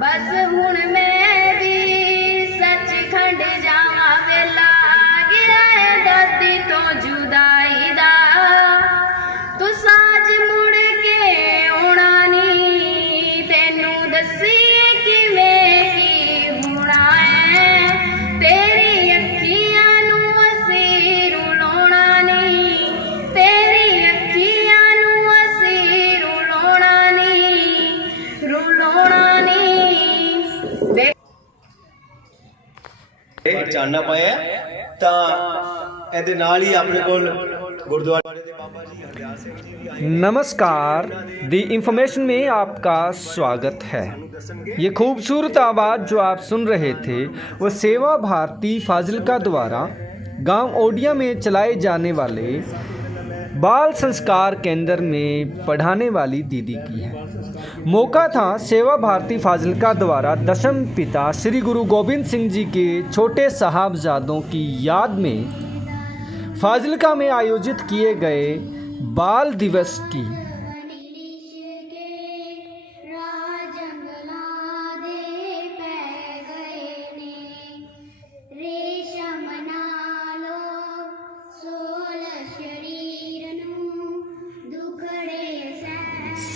बस हुण मैं भी सचखंड जावां वेला आ गया है दादी तो जुदाई दा तू साज मुड़ के आउणा नी तैनू दस्सीए किवें की होना है तेरी अखियां नू असीं रुलाउणा नी तेरी अखियां नू असीं रुलाउणा नी ਜਾਣਨਾ ਪਾਇਆ ਤਾਂ ਇਹਦੇ ਨਾਲ ਹੀ ਆਪਣੇ ਕੋਲ गुरुद्वारे ਦੇ बाबा जी हरदयाल सिंह जी भी आए। नमस्कार, दी इंफॉर्मेशन में आपका स्वागत है। ये खूबसूरत आवाज़ जो आप सुन रहे थे वो सेवा भारती फाजिल्का द्वारा गांव ओडिया में चलाए जाने वाले बाल संस्कार केंद्र में पढ़ाने वाली दीदी की है। मौका था सेवा भारती फाजिल्का द्वारा दशम पिता श्री गुरु गोबिंद सिंह जी के छोटे साहबजादों की याद में फाजिल्का में आयोजित किए गए बाल दिवस की।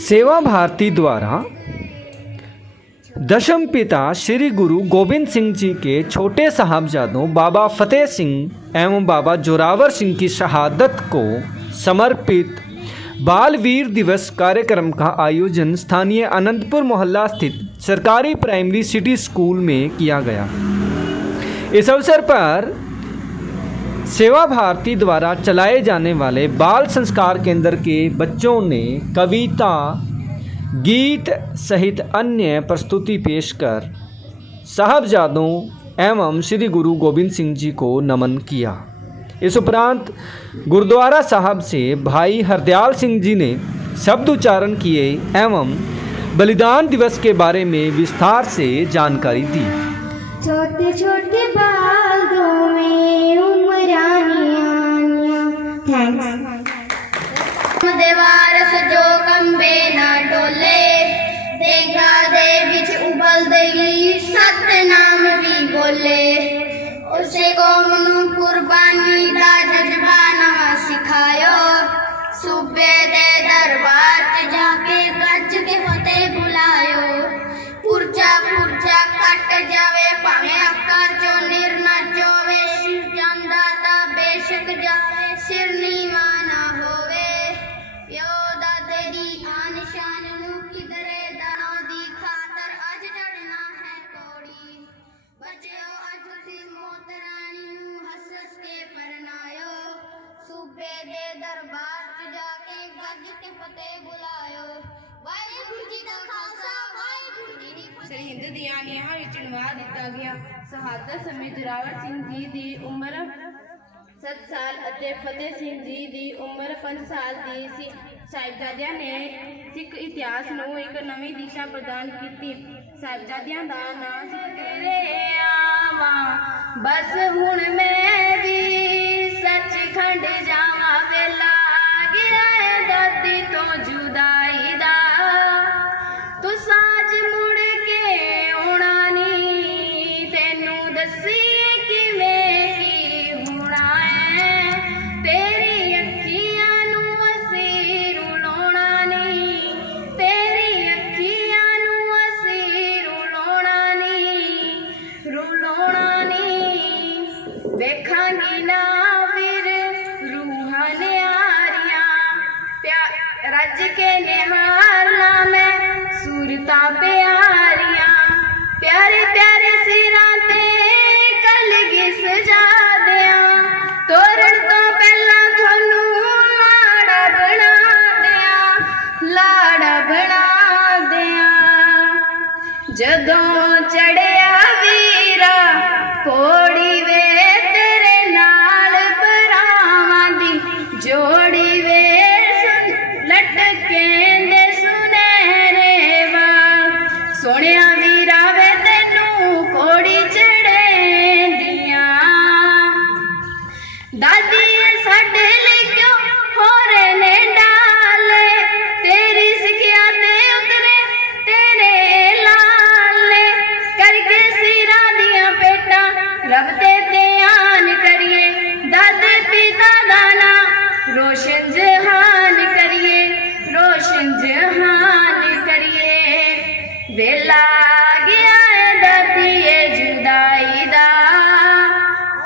सेवा भारती द्वारा दशम पिता श्री गुरु गोबिंद सिंह जी के छोटे साहबजादों बाबा फतेह सिंह एवं बाबा जोरावर सिंह की शहादत को समर्पित बाल वीर दिवस कार्यक्रम का आयोजन स्थानीय अनंतपुर मोहल्ला स्थित सरकारी प्राइमरी सिटी स्कूल में किया गया। इस अवसर पर सेवा भारती द्वारा चलाए जाने वाले बाल संस्कार केंद्र के बच्चों ने कविता, गीत सहित अन्य प्रस्तुति पेश कर साहबजादों एवं श्री गुरु गोबिंद सिंह जी को नमन किया। इस उपरांत गुरुद्वारा साहब से भाई हरदयाल सिंह जी ने शब्द उच्चारण किए एवं बलिदान दिवस के बारे में विस्तार से जानकारी दी। छोटे छोटे बालों में उमरानियां देवार सजो कंबे ना डोले देखा दे बिच उबल देगी सतनाम भी बोले उसे कौम नू कुर्बानी दा जज्बा नवा सिखायो सूबे दे दरबार च जाके गज के फतेह बुलायो पुरजा पुरजा कट जावे भावे आका चो निर्ना चोवे शिव जांदा ता बेशक जावे सिर नीवा ना होवे योदा तेरी आन शान नू किधरे दाना दी खातर अज चढ़ना है कोड़ी बचयो अज तुसी मौत रानी नू हस हस के परनायो सूबे दे दरबार च जाके गज के फतेह बुलायो वाहिगुरू जी दा खालसा वाहिगुरू जी दी फतेह। ਸਰਹਿੰਦ ਦੀਆਂ ਨੀਹਾਂ ਵਿੱਚ ਨਿਵਾ ਦਿੱਤਾ ਗਿਆ। ਸ਼ਹਾਦਤ ਸਮੇਂ ਜੋਰਾਵਰ ਸਿੰਘ ਜੀ ਦੀ ਉਮਰ 7 ਸਾਲ ਅਤੇ ਫਤਿਹ ਸਿੰਘ ਜੀ ਦੀ ਉਮਰ 5 ਸਾਲ ਦੀ ਸੀ। ਸਾਹਿਬਜ਼ਾਦਿਆਂ ਨੇ ਸਿੱਖ ਇਤਿਹਾਸ ਨੂੰ ਇੱਕ ਨਵੀਂ ਦਿਸ਼ਾ ਪ੍ਰਦਾਨ ਕੀਤੀ। ਸਾਹਿਬਜ਼ਾਦਿਆਂ ਦਾ ਨਾਂ ਸਿੱਖ तेरे आवां बस हुण मैं भी सचखंड जावां वेला आ गया है दादी तो जुदाई दा तू साज मुड़ के आउणा नी तैनू दस्सीए किवें की होना है तेरी अखियां नू असीं रुलाउणा नी तेरी अखियां नू असीं रुलाउणा नी देखांगी ना फिर रूहां न्यारियां रज के निहारना मैं सूरतां प्यारियां प्यारे प्यारे सिरां ते कलगी सजा दियां तोरण तो पहला थोनू लाड़ा बना दियां जदों चढ़िया वीरा पौड़ी वे तेरे नाल भरावां दी जोड़ी वे लटके दे सुनहरे वा सोहणिया वीरा वे तैनू पौड़ी चढ़े दियां दादी साडे लई क्यों होर ने डाले तेरी सिखिया ते उतरे तेरे लाले ਵੇਲਾ ਗਿਆ ਏ ਦਰਦੀਏ ਜੁਦਾਈ ਦਾ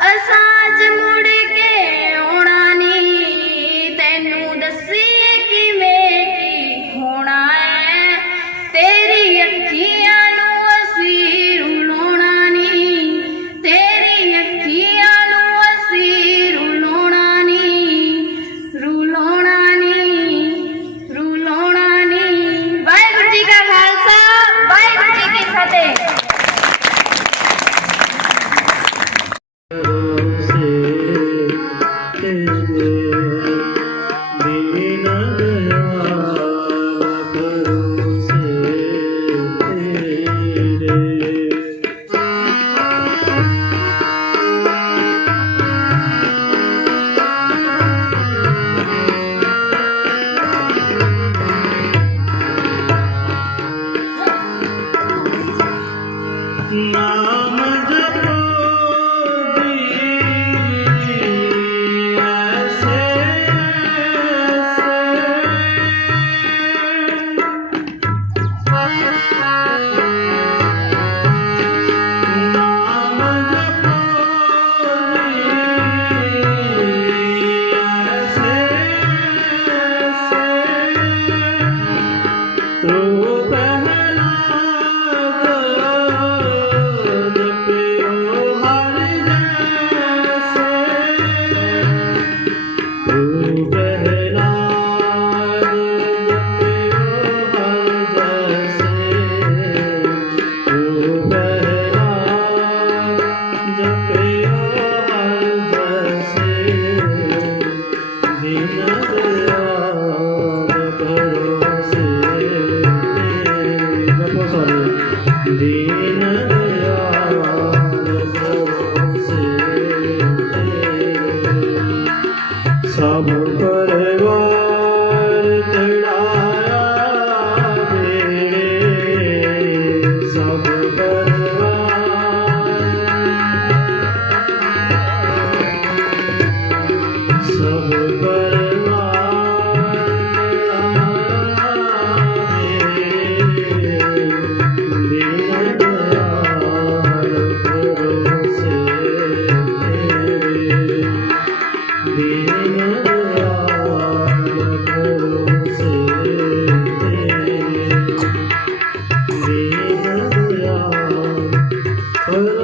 ਅਸਾਂ ਜ ਮੁੜ ਕੇ ਆਉਣਾ ਨੀ ਤੈਨੂੰ ਦੱਸੀਏ ਕਿਵੇਂ ਕੀ ਹੋਣਾ ਏ ਤੇਰੀ ਅੱਖੀਆਂ ਨੂੰ ਅਸੀਂ ਰੁਲਾਉਣਾ ਨੀ ਤੇਰੀ ਅੱਖੀਆਂ ਨੂੰ ਅਸੀਂ ਰੁਲਾਉਣਾ ਨੀ ਰੁਲਾਉਣਾ ਨੀ ਰੁਲਾਉਣਾ ਨੀ। ਵਾਹਿਗੁਰੂ ਜੀ ਕਾ ਖਾਲਸਾ ਵਾਹਿਗੁਰੂ ਜੀ ਕੀ ਫਤਿਹ। ਨਾਮ ਜਪੋ ਸਭ ਪਰਿਵਾਰ ਤੜਾਇਆ ਦੇ ਸਭ ਪਰਿਵਾਰ ਸਭ ਪਰਿਵਾਰ Oh